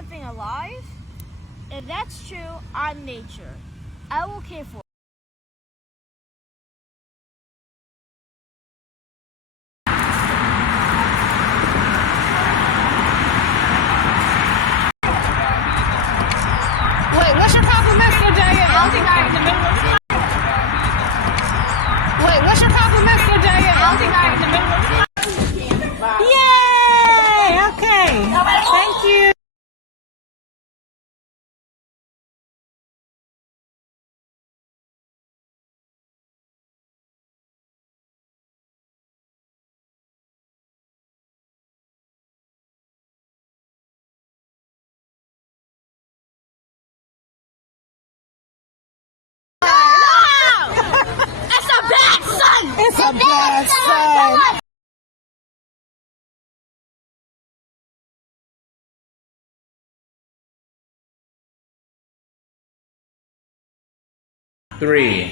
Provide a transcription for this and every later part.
something alive? If that's true, I'm nature. I will care for it. Wait, what's your compliment for Diane? I don't think I'm in the middle of it. Wait, what's your compliment for Diane? I don't think I'm in the middle of it. Yay! Okay. Thank you. It's a bad sign. Three.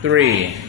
Three.